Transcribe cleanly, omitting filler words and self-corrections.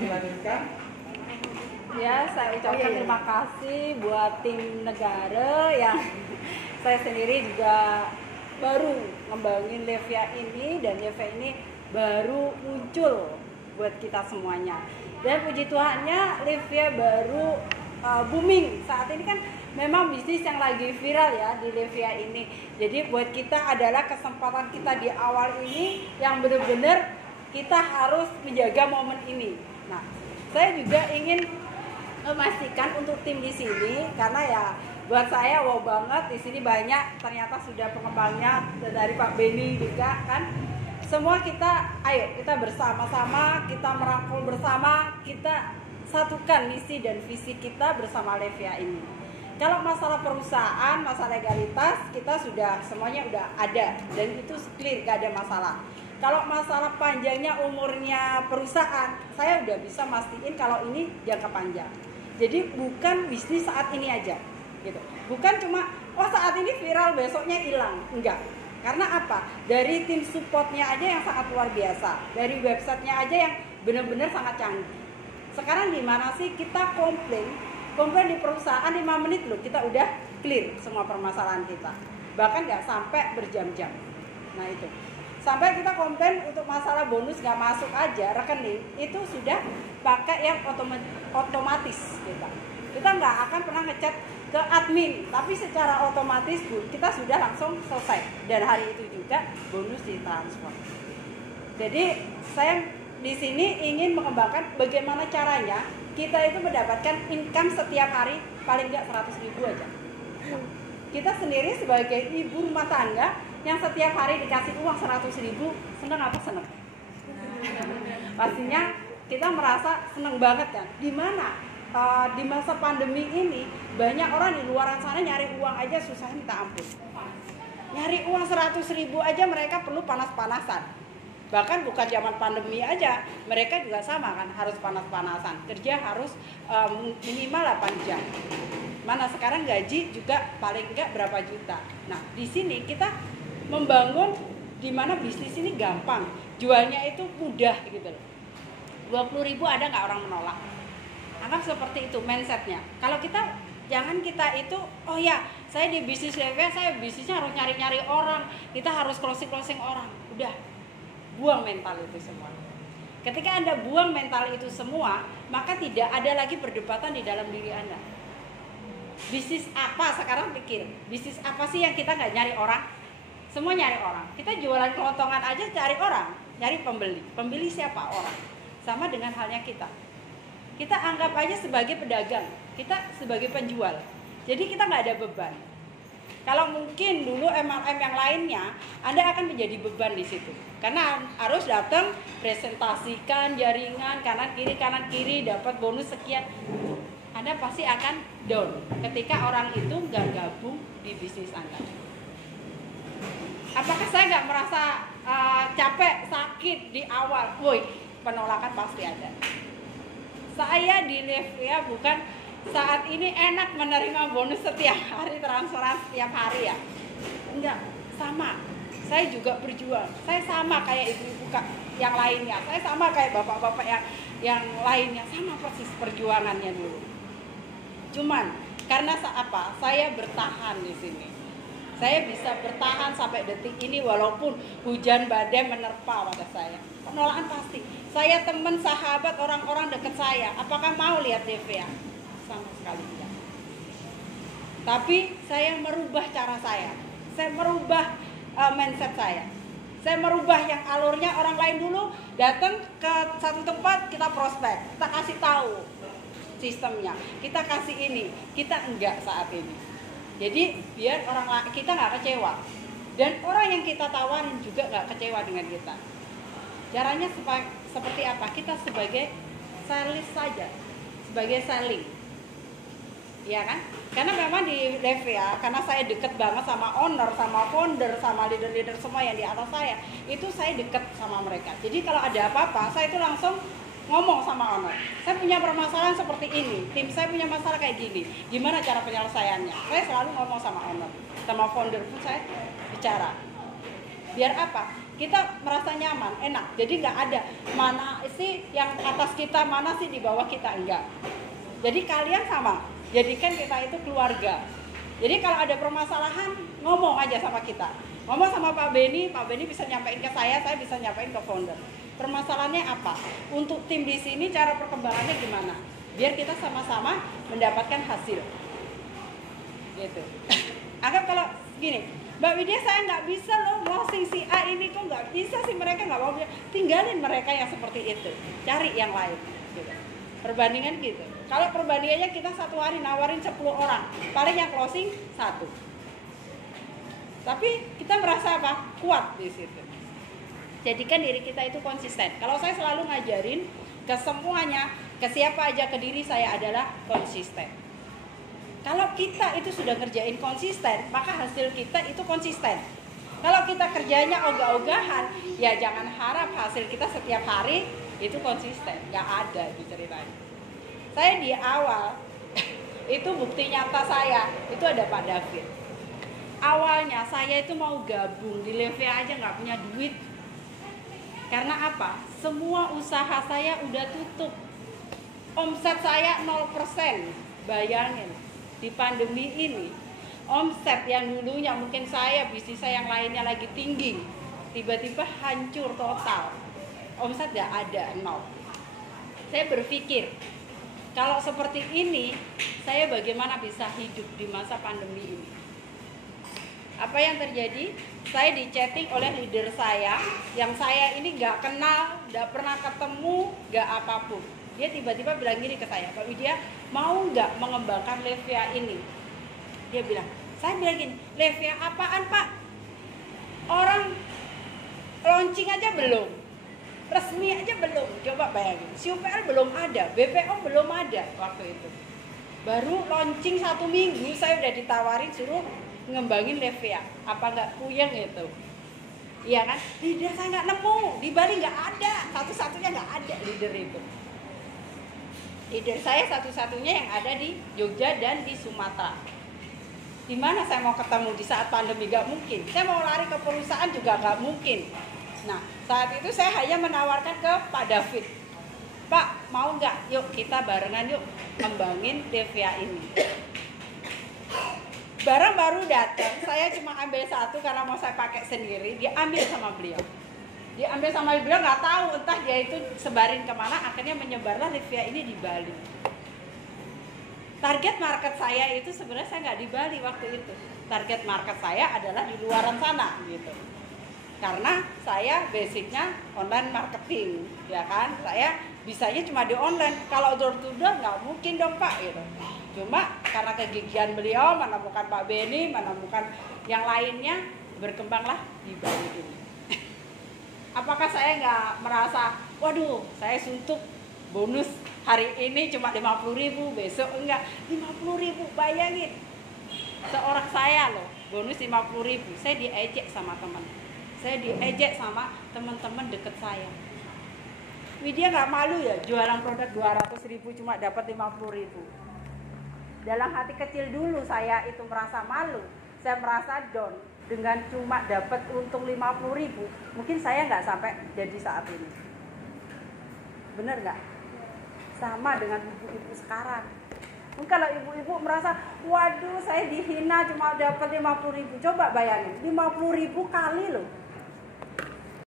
dilanjutkan. Ya, saya ucapkan terima kasih buat tim negara yang saya sendiri juga baru ngembangin Levia ini, dan Levia ini baru muncul buat kita semuanya. Dan puji Tuhannya Levia baru booming. Saat ini kan memang bisnis yang lagi viral ya di Levia ini. Jadi buat kita adalah kesempatan kita di awal ini yang benar-benar kita harus menjaga momen ini. Nah, saya juga ingin memastikan untuk tim di sini, karena ya buat saya wow banget di sini banyak ternyata sudah pengembangnya dari Pak Beni juga kan. Semua kita ayo kita bersama-sama, kita merangkul bersama, kita satukan misi dan visi kita bersama Levia ini. Kalau masalah perusahaan, masalah legalitas kita sudah semuanya udah ada dan itu clear, gak ada masalah. Kalau masalah panjangnya umurnya perusahaan, saya udah bisa mastiin kalau ini jangka panjang. Jadi bukan bisnis saat ini aja, gitu. Bukan cuma saat ini viral besoknya hilang, enggak. Karena apa? Dari tim supportnya aja yang sangat luar biasa, dari websitenya aja yang benar-benar sangat canggih. Sekarang gimana sih kita komplain di perusahaan 5 menit loh, kita udah clear semua permasalahan kita. Bahkan nggak sampai berjam-jam. Nah itu. Sampai kita komplain untuk masalah bonus nggak masuk aja rekening, itu sudah pakai yang otomatis kita nggak akan pernah ngechat ke admin, tapi secara otomatis kita sudah langsung selesai, dan hari itu juga bonus ditransfer. Jadi saya di sini ingin mengembangkan bagaimana caranya kita itu mendapatkan income setiap hari paling nggak 100.000 aja. Kita sendiri sebagai ibu rumah tangga yang setiap hari dikasih uang 100.000, seneng apa seneng? Pastinya kita merasa seneng banget kan. Dimana di masa pandemi ini banyak orang di luar sana nyari uang aja susah minta ampun. Nyari uang 100.000 aja mereka perlu panas-panasan. Bahkan bukan zaman pandemi aja, mereka juga sama kan, harus panas-panasan. Kerja harus minimal 8 jam. Mana sekarang gaji juga paling enggak berapa juta. Nah, di sini kita membangun di mana bisnis ini gampang, jualnya itu mudah gitu loh. 20.000 ada nggak orang menolak? Anggap seperti itu mindsetnya. Kalau kita jangan kita itu, oh ya saya di bisnis Levia, saya bisnisnya harus nyari-nyari orang, kita harus closing orang. Udah, buang mental itu semua. Ketika Anda buang mental itu semua, maka tidak ada lagi perdebatan di dalam diri Anda. Bisnis apa sekarang pikir? Bisnis apa sih yang kita nggak nyari orang? Semua nyari orang. Kita jualan kelontongan aja cari orang, nyari pembeli. Pembeli siapa? Orang. Sama dengan halnya kita. Kita anggap aja sebagai pedagang, kita sebagai penjual. Jadi kita nggak ada beban. Kalau mungkin dulu MLM yang lainnya, Anda akan menjadi beban di situ. Karena harus datang presentasikan jaringan kanan kiri, dapat bonus sekian. Anda pasti akan down ketika orang itu nggak gabung di bisnis Anda. Apakah saya nggak merasa capek, sakit di awal? Woi, penolakan pasti ada. Saya di Levia bukan saat ini enak menerima bonus setiap hari, transferan setiap hari ya. Enggak, sama. Saya juga berjuang. Saya sama kayak ibu-ibu yang lainnya. Saya sama kayak bapak-bapak yang lainnya, sama persis perjuangannya dulu. Cuman karena apa? Saya bertahan di sini. Saya bisa bertahan sampai detik ini walaupun hujan badai menerpa pada saya. Penolakan pasti. Saya teman, sahabat, orang-orang dekat saya. Apakah mau lihat Levia? Sama sekali tidak. Tapi saya merubah cara saya. Saya merubah mindset saya. Saya merubah yang alurnya orang lain dulu datang ke satu tempat kita prospek, kita kasih tahu sistemnya, kita kasih ini, kita enggak saat ini. Jadi biar orang kita nggak kecewa dan orang yang kita tawarin juga nggak kecewa dengan kita. Caranya seperti apa? Kita sebagai sales saja, sebagai selling, ya kan? Karena memang di Levia, karena saya deket banget sama owner, sama founder, sama leader-leader semua yang di atas saya, itu saya deket sama mereka. Jadi kalau ada apa-apa, saya itu langsung ngomong sama owner, saya punya permasalahan seperti ini, tim saya punya masalah kayak gini, gimana cara penyelesaiannya? Saya selalu ngomong sama owner, sama founder pun saya bicara. Biar apa? kita merasa nyaman, enak. Jadi nggak ada mana sih yang atas kita, mana sih di bawah kita, enggak. Jadi kalian sama, jadikan kita itu keluarga. Jadi kalau ada permasalahan, ngomong aja sama kita. Ngomong sama Pak Beni bisa nyampein ke saya bisa nyampein ke founder. Permasalahannya apa? Untuk tim di sini cara perkembangannya gimana? Biar kita sama-sama mendapatkan hasil. Gitu. Anggap kalau gini, Mbak Widya saya nggak bisa loh closing si A ini, kok nggak bisa sih, mereka nggak mau. Tinggalin mereka yang seperti itu, cari yang lain. Gitu. Perbandingan gitu. Kalau perbandingannya kita satu hari nawarin 10 orang, paling yang closing 1. Tapi kita merasa apa? Kuat di situ. Jadikan diri kita itu konsisten. Kalau saya selalu ngajarin ke semuanya, ke siapa aja, ke diri saya adalah konsisten. Kalau kita itu sudah ngerjain konsisten, maka hasil kita itu konsisten. Kalau kita kerjanya ogah-ogahan, ya jangan harap hasil kita setiap hari itu konsisten. Gak ada itu ceritanya. Saya di awal, itu bukti nyata saya, itu ada Pak David. Awalnya saya itu mau gabung di Levia aja gak punya duit. Karena apa? Semua usaha saya udah tutup. Omset saya 0%. Bayangin. Di pandemi ini, omset yang dulunya mungkin bisnis saya yang lainnya lagi tinggi, tiba-tiba hancur total. Omset gak ada, 0. Saya berpikir, kalau seperti ini, saya bagaimana bisa hidup di masa pandemi ini? Apa yang terjadi? Saya di-chatting oleh leader saya, yang saya ini gak kenal, gak pernah ketemu, gak apapun. Dia tiba-tiba bilang gini ke saya, Pak Widya, mau nggak mengembangkan Levia ini? Dia bilang, saya bilang gini, Levia apaan Pak? Orang launching aja belum, resmi aja belum. Coba bayangin, CUPL belum ada, BPO belum ada waktu itu. Baru launching 1 minggu, saya udah ditawarin suruh ngembangin Levia. Apa nggak puyeng itu? Iya kan? Leader saya nggak nemu, di Bali nggak ada, satu-satunya nggak ada leader itu. Leader saya satu-satunya yang ada di Jogja dan di Sumatera. Di mana saya mau ketemu di saat pandemi? Gak mungkin. Saya mau lari ke perusahaan juga gak mungkin. Nah, saat itu saya hanya menawarkan ke Pak David. Pak, mau nggak? Yuk kita barengan yuk kembangin Levia ini. Barang baru datang, saya cuma ambil 1 karena mau saya pakai sendiri. Dia ambil sama beliau. Diambil sama beliau, nggak tahu entah dia itu sebarin kemana, akhirnya menyebarlah Levia ini di Bali. Target market saya itu sebenarnya saya nggak di Bali waktu itu. Target market saya adalah di luaran sana gitu. Karena saya basicnya online marketing, ya kan? Saya bisanya cuma di online. Kalau door to door nggak mungkin dong Pak gitu. Cuma karena kegigihan beliau menemukan Pak Beni, menemukan yang lainnya, berkembanglah di Bali ini. Apakah saya nggak merasa, waduh saya suntuk bonus hari ini cuma 50.000, besok enggak 50.000, bayangin. Seorang saya loh, bonus 50.000, saya diejek sama teman. Saya diejek sama teman-teman deket saya. Widya nggak malu ya jualan produk 200.000 cuma dapat 50.000. Dalam hati kecil dulu saya itu merasa malu, saya merasa down. Dengan cuma dapat untung 50.000, mungkin saya nggak sampai jadi saat ini. Bener nggak? Sama dengan ibu-ibu sekarang. Mungkin kalau ibu-ibu merasa, waduh saya dihina cuma dapat 50.000. Coba bayangin, 50.000 kali loh